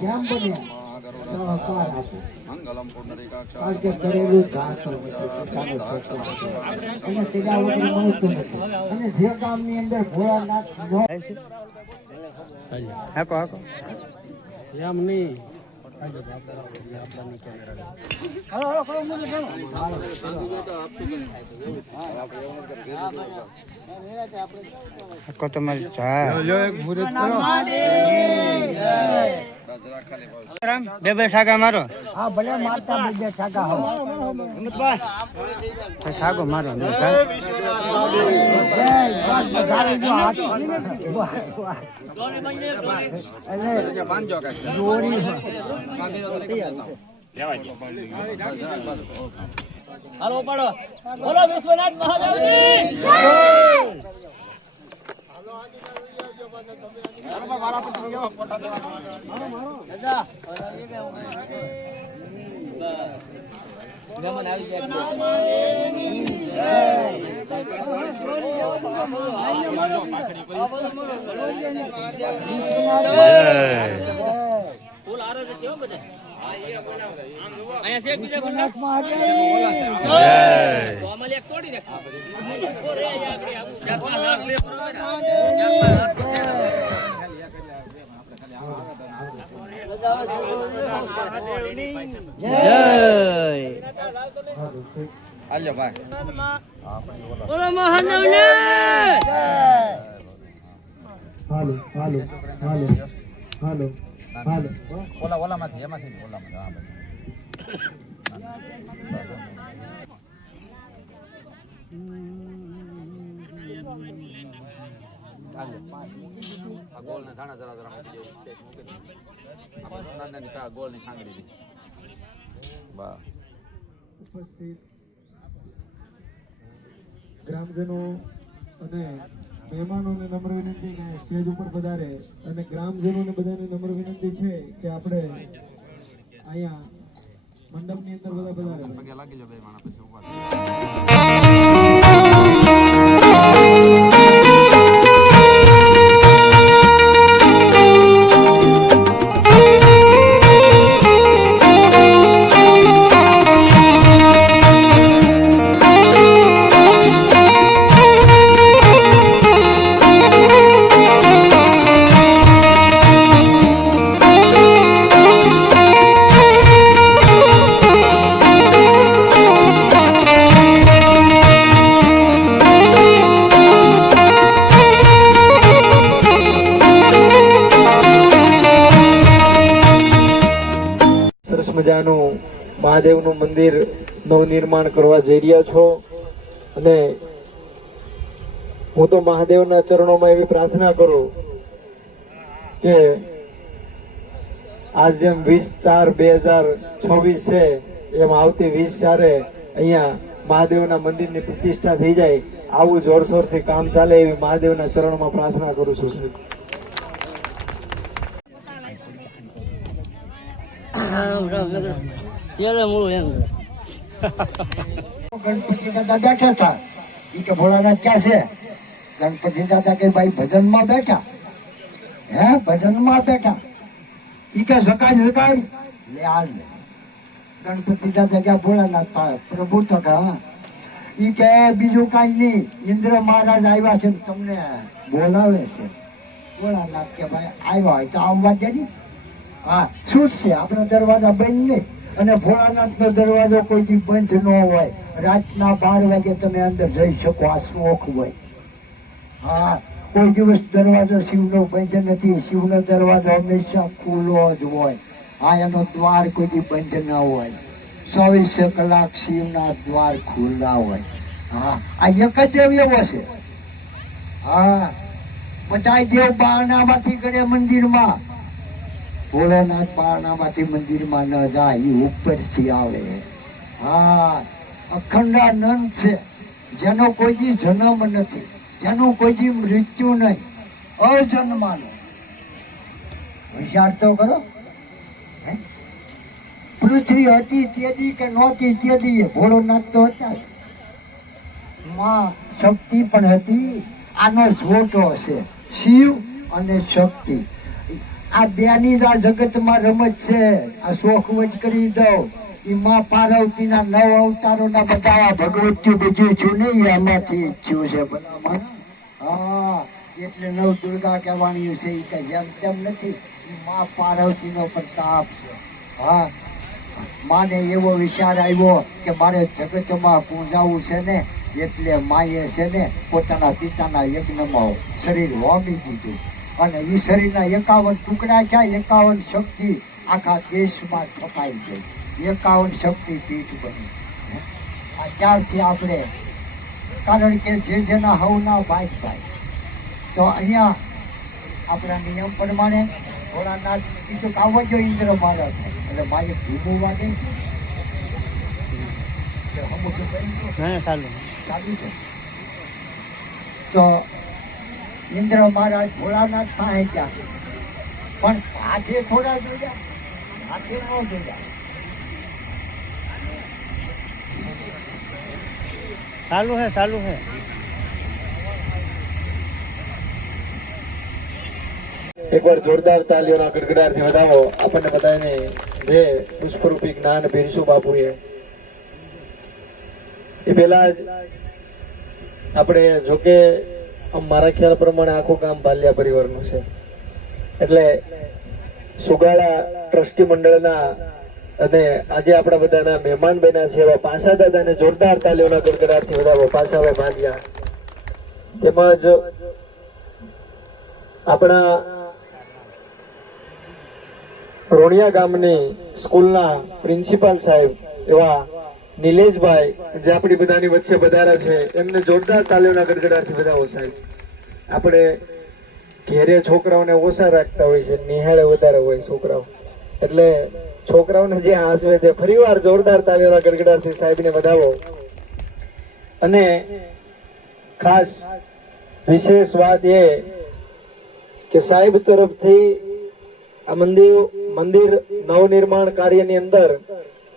કેમ બને સહકાર આપો. કારણ કે કરેલું ઘાસ અને તેના વગર મળતું નથી. અને જે ગામની અંદર ભોળાનાથ એમ નહીં તમારી બે બે સાગા મારો. હા ભલે મારતા બે સાગા હો સાગો મારો હાલો પાડો બોલો વિશ્વનાથ મહાદેવની જય. હાલો ભાઈ બોલો મહાદેવને હાલો હાલો હાલો હાલો હાલો ઓલામાંથી એમાંથી ઓલામાંથી ગોળ ને ધાણા જરા જરા મૂકી દેવું. ગોળ ની ખાંગડી ઉપસ્થિત ગ્રામજનો અને મહેમાનોને નમ્ર વિનંતી કે સ્ટેજ ઉપર પધારે. અને ગ્રામજનોને બધાને નમ્ર વિનંતી છે કે આપણે અહીંયા મંડપની અંદર બધા પધારે. પગે લાગી જાવ બે માણા પછી ઉભા મજાનું મહાદેવનું મંદિર નવનિર્માણ કરવા જઈ રહ્યા છો. અને હું તો મહાદેવના ચરણોમાં એવી પ્રાર્થના કરું કે આજ જેમ 20/4/2026 છે એમ આવતી 20/4 અહીંયા મહાદેવના મંદિરની પ્રતિષ્ઠા થઈ જાય, આવું જોરશોરથી કામ ચાલે એવી મહાદેવના ચરણોમાં પ્રાર્થના કરું છું. ગણપતિ દાદા બેઠા હતા. ઈ કે ભોળાનાથ ક્યાં છે? ગણપતિ દાદા કે ભાઈ ભજનમાં બેઠા. હે ભજનમાં બેઠા. ઈ કે સકાળ સકાળ લે હાલ. ગણપતિ દાદા ક્યાં ભોળાનાથ પ્રભુ તો હા. ઈ કે બીજું કઈ નહીં, ઇન્દ્ર મહારાજ આવ્યા છે તમને બોલાવે છે. ભોળાનાથ કે ભાઈ આવ્યા હોય તો આવવા દે ને. હા છૂટ છે, આપણો દરવાજા બંધ નહીં. અને ભોળાનાથ નો દરવાજો કોઈ દી બંધ ન હોય. રાતના 12 વાગે તમે અંદર જઈ શકો, આ શોખ હોય. હા કોઈ દિવસ દરવાજો શિવનો બંધ નથી. શિવનો દરવાજો હંમેશા ખુલ્લો જ હોય. હા એનો દ્વાર કોઈ દી બંધ ના હોય. 24 કલાક શિવના દ્વાર ખુલ્લા હોય. હા આ એક જ દેવ એવો છે. હા બધા દેવ બારણામાંથી કરે મંદિરમાં. ભોળાનાથ બારણામાંથી મંદિરમાં ન જાય, એ ઉપરથી આવે. હા અખંડાનંદ છે, જેનો કોઈ દી જન્મ નથી, જેનું કોઈ દી મૃત્યુ નહીં, અજન્માનો. હોશિયાર તો કરો. પૃથ્વી હતી તેદી કે નહોતી તેદી ભોળોનાથ તો હતા. માં શક્તિ પણ હતી. આનો જોટો છે શિવ અને શક્તિ. આ બેની જ આ જગતમાં રમત છે. આ શોખ વચ કરી દઉં ઈ માં પાર્વતીના 9 અવતારોના બધા ભગવતીઓ બીજું છું નહીં એમાંથી થયું છે બધામાં. હા એટલે નવ દુર્ગા કહેવાની છે. ઈ કઈ જેમ તેમ નથી. ઈ માં પાર્વતીનો પ્રતાપ છે. હા માને એવો વિચાર આવ્યો કે મારે જગતમાં પૂજાવું છે ને, એટલે માએ છે ને પોતાના પિતાના યજ્ઞમાં શરીર હોમી દીધું અને એ શરીરના 51 ટુકડા થયા. 51 શક્તિ આખા દેશમાં છપાઈ ગઈ. 51 શક્તિ પીઠ બની. આ ત્યારથી આપણે, કારણ કે જે જેના હવના ભાઈ તો અહીંયા આપણા નિયમ પ્રમાણે ભોળાનાથ ઈ તો કાવો જો ઇન્દ્ર મહારાજ એટલે મારે ભીમું વાગે ચાલુ છે. તો ઇન્દ્ર મહારાજ ભોળાનાથ પાસે ગયા, પણ હાથે થોડા જોયા, હાથે ન જોયા. ચાલુ હે એકવાર જોરદાર તાલીઓના ગડગડાટથી વધાવો આપણને બધાને જે પુષ્પરૂપી જ્ઞાન ભીરસુ બાપુએ. એ પહેલા જ આપણે જોકે મારા ખ્યાલ પ્રમાણે આખું કામ ભાલિયા પરિવારનું છે, એટલે સુગાળા ટ્રસ્ટી મંડળના અને આજે આપણા બધાના મહેમાન બન્યા છે એવા પાસા દાદાને જોરદાર તાલીઓના ગડગડાટથી વધાવો. પાસાભાઈ ભાલિયા તેમજ આપણા રોણિયા ગામની સ્કૂલના પ્રિન્સિપાલ સાહેબ એવા નિલેશભાઈ જે આપણી બધાની વચ્ચે પધાર્યા છે, એમને જોરદાર તાલીઓના ગડગડાટથી વધાવો સાહેબ. આપણે ઘેરે છોકરાઓને ઓછા રાખતા હોય છે, નિહાળે વધારે હોય છોકરાઓ, એટલે છોકરાઓને જે હાંસવે તે ફરીવાર જોરદાર તાલીઓના ગડગડાટથી સાહેબને વધાવો. અને ખાસ વિશેષ વાત એ કે સાહેબ તરફથી આ મંદિર નવનિર્માણ કાર્યની અંદર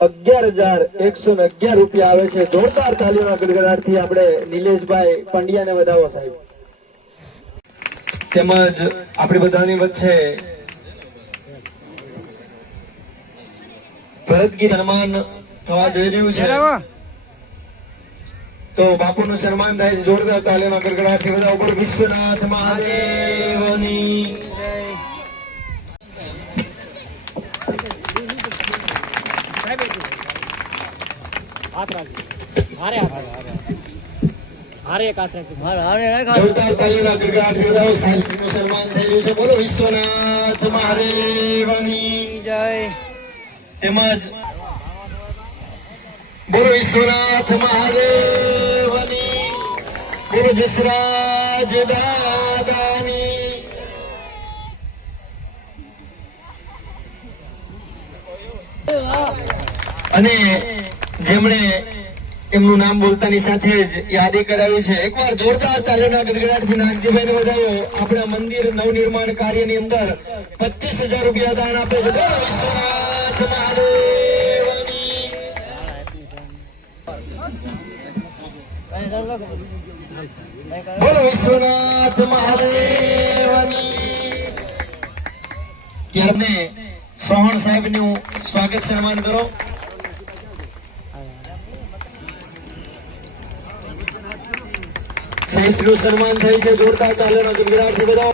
11,111 રૂપિયા આવે છે. જોરદાર તાલીઓના ગડગડાટથી આપણે નિલેશભાઈ પંડ્યાને વધાવો સાહેબ. તેમજ આપણી બધાની વચ્ચે ભરતગીત સન્માન થવા જઈ રહ્યું છે, તો બાપુનું સન્માન થાય છે. જોરદાર તાલીઓના ગડગડાટથી બધા ઉપર વિશ્વનાથ મહાદેવની જોરદાર તાલીઓના ગડગડાટથી બધા સાહેબશ્રીનું સન્માન થઈ રહ્યું છે. બોલો વિશ્વનાથ મહાદેવની જય. તેમજ બોલો વિશ્વનાથ મહાદેવની, બોલો જસરાજ દાદાની. અને જેમણે એમનું નામ બોલતાની સાથે જ યાદી કરાવી છે, એકવાર જોરદાર તાલીઓના ગડગડાટથી નાગજીભાઈને વધાવો. આપણા મંદિર નવનિર્માણ કાર્યની અંદર 25,000 રૂપિયા દાન આપે છે. બોલો વિશ્વનાથ મહાદેવની. બોલો વિશ્વનાથ મહાદેવની. ત્યારને સોહણ સાહેબનું સ્વાગત સન્માન કરો. સાહેબનું સન્માન થાય છે. જોરદાર તાલીઓના ગડગડાટથી બધા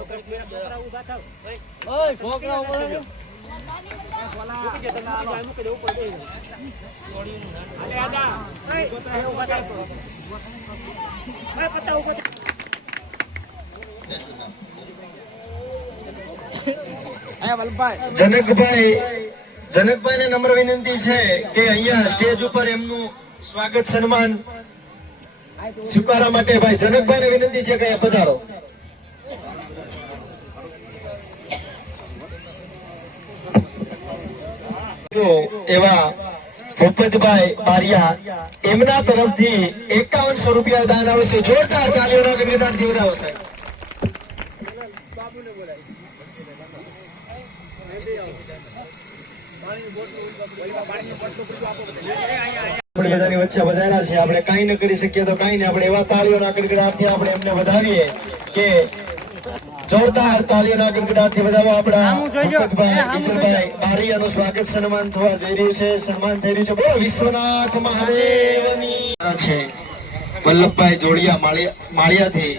જનકભાઈને નમ્ર વિનંતી છે કે અહીંયા સ્ટેજ ઉપર એમનું સ્વાગત સન્માન સ્વીકારવા માટે ભાઈ જનકભાઈને વિનંતી છે કે અહીંયા પધારો. એવા ભૂપતભાઈ બારિયા, એમના તરફથી 5100 રૂપિયા દાન આવે છે. જોરદાર તાલીઓના ગડગડાટથી વધાવો સાહેબ. આપણી બધાની વચ્ચે વધાર્યા છે. આપણે કાંઈ ન કરી શકીએ તો કાંઈ નહીં, આપણે એવા તાળીઓના ગડગડાટથી આપણે એમને વધાવીએ કે જોરદાર તાળીઓના ગડગડાટથી વધાવો આપણા ભૂપતભાઈ કિશોરભાઈ બારીયાનું સ્વાગત સન્માન થવા જઈ રહ્યું છે. સન્માન થઈ રહ્યું છે. બોલો વિશ્વનાથ મહાદેવની છે. વલ્લભભાઈ જોડિયા માળિયાથી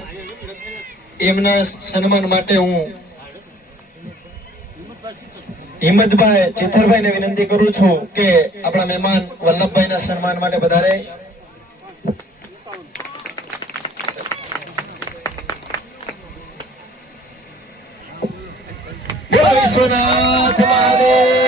એમના સન્માન માટે હું હિંમતભાઈ ચેતરભાઈને વિનંતી કરું છું કે આપણા મહેમાન વલ્લભભાઈના સન્માન માટે વધારે. વિશ્વનાથ મહાદેવ